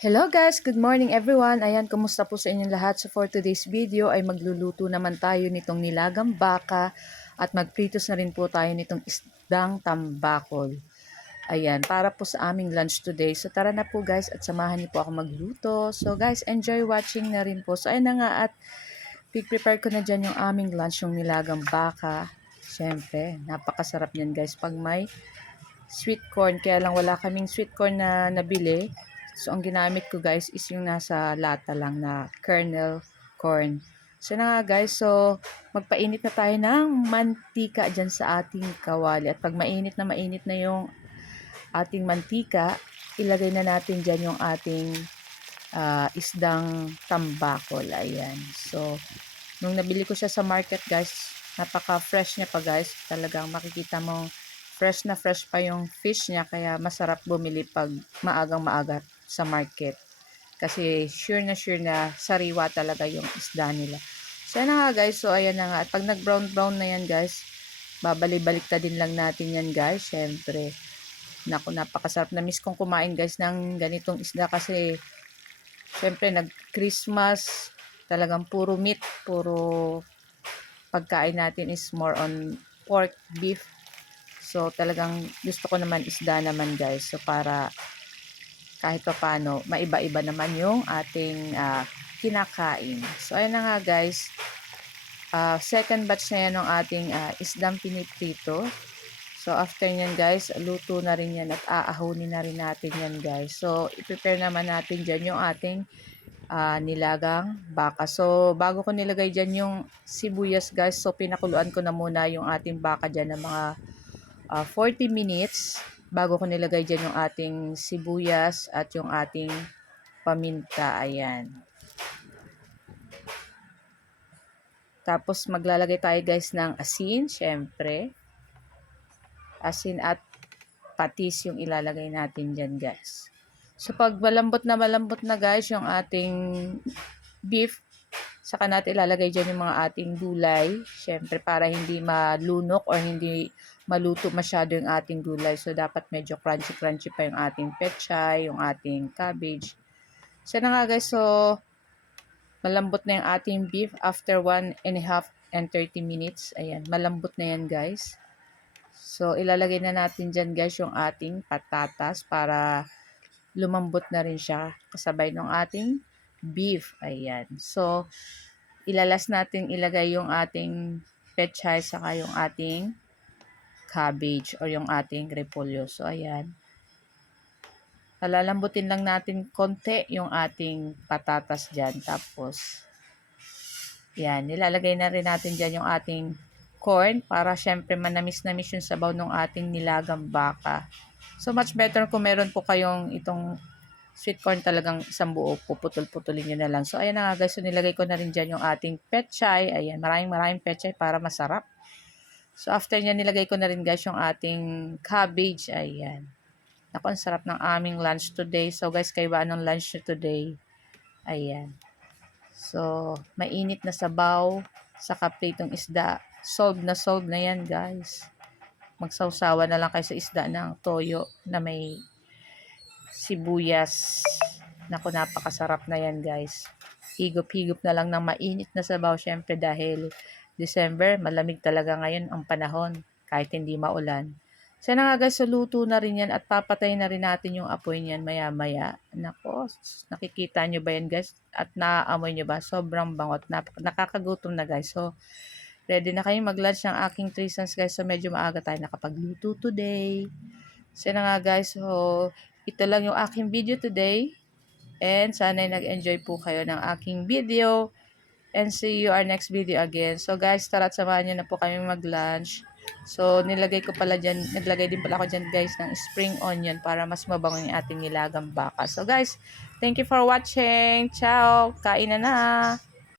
Hello guys! Good morning everyone! Ayan, kumusta po sa inyong lahat? So for today's video ay magluluto naman tayo nitong nilagang baka at magpritos na rin po tayo nitong isdang tambakol. Ayan, para po sa aming lunch today. So tara na po guys at samahan niyo po ako magluto. So guys, enjoy watching na rin po. So ayun na nga at prepare ko na dyan yung aming lunch, yung nilagang baka. Siyempre, napakasarap niyan guys pag may sweet corn. Kaya lang wala kaming sweet corn na nabili. So, ang ginamit ko guys is yung nasa lata lang na kernel corn. So na nga guys, so magpainit na tayo ng mantika dyan sa ating kawali. At pag mainit na mainit na yung ating mantika, ilagay na natin dyan yung ating uh, isdang tambakol. Ayan. So, nung nabili ko siya sa market guys, napaka-fresh niya pa guys. Talagang makikita mo fresh na fresh pa yung fish niya kaya masarap bumili pag maagang maaga sa market. Kasi sure na sure na sariwa talaga yung isda nila. So, yan na nga guys. So, ayan na nga. At pag nag-brown-brown na yan guys, babalik-balik na din lang natin yan guys. Siyempre, naku, napakasarap na miss kong kumain guys ng ganitong isda kasi siyempre, nag-Christmas, talagang puro meat, puro pagkain natin is more on pork, beef. So, talagang gusto ko naman isda naman guys. So, para kahit pa paano, maiba-iba naman yung ating uh, kinakain. So, ayun na nga guys. Uh, second batch na yan ng ating uh, isdang piniprito. So, after nyan guys, luto na rin yan at aahonin na rin natin yan guys. So, i-prepare naman natin dyan yung ating uh, nilagang baka. So, bago ko nilagay dyan yung sibuyas guys, so pinakuluan ko na muna yung ating baka dyan ng mga uh, 40 minutes bago ko nilagay dyan yung ating sibuyas at yung ating paminta. Ayan. Tapos maglalagay tayo guys ng asin, syempre. Asin at patis yung ilalagay natin dyan guys. So pag malambot na malambot na guys yung ating beef, saka natin ilalagay dyan yung mga ating gulay. Syempre para hindi malunok or hindi maluto masyado yung ating gulay. So, dapat medyo crunchy-crunchy pa yung ating pechay, yung ating cabbage. So, na nga guys. So, malambot na yung ating beef after 1 and a half and 30 minutes. Ayan, malambot na yan guys. So, ilalagay na natin dyan guys yung ating patatas para lumambot na rin siya kasabay ng ating beef. Ayan. So, ilalas natin ilagay yung ating pechay saka yung ating cabbage or yung ating repolyo. So, ayan. Palalambutin lang natin konti yung ating patatas dyan. Tapos, yan, nilalagay na rin natin dyan yung ating corn para syempre manamis-namis yung sabaw ng ating nilagang baka. So, much better kung meron po kayong itong sweet corn talagang isang buo, puputol-putulin nyo na lang. So, ayan na nga guys, so nilagay ko na rin dyan yung ating pechay. Ayan, maraming maraming pechay para masarap. So, after niya, nilagay ko na rin guys yung ating cabbage. Ayan. Naku, ang sarap ng aming lunch today. So, guys, kayo ba anong lunch nyo today? Ayan. So, mainit na sabaw sa kapritong isda. Solve na solve na yan, guys. Magsawsawa na lang kayo sa isda ng toyo na may sibuyas. Naku, napakasarap na yan, guys. Higop-higop na lang ng mainit na sabaw, syempre, dahil December, malamig talaga ngayon ang panahon kahit hindi maulan. So na nga guys, so luto na rin yan at papatay na rin natin yung apoy niyan maya-maya. Nako, nakikita nyo ba yan guys? At naaamoy nyo ba? Sobrang bangot. nakakagutom na guys. So, ready na kayong mag-lunch ng aking 3 sons guys. So, medyo maaga tayo nakapagluto today. So na nga guys, so ito lang yung aking video today. And sana nag-enjoy po kayo ng aking video. And see you our next video again. So guys, tara samahan nyo na po kami mag-lunch. So nilagay ko pala dyan, naglagay din pala ako dyan guys ng spring onion para mas mabango yung ating nilagang baka. So guys, thank you for watching. Ciao! Kain na na!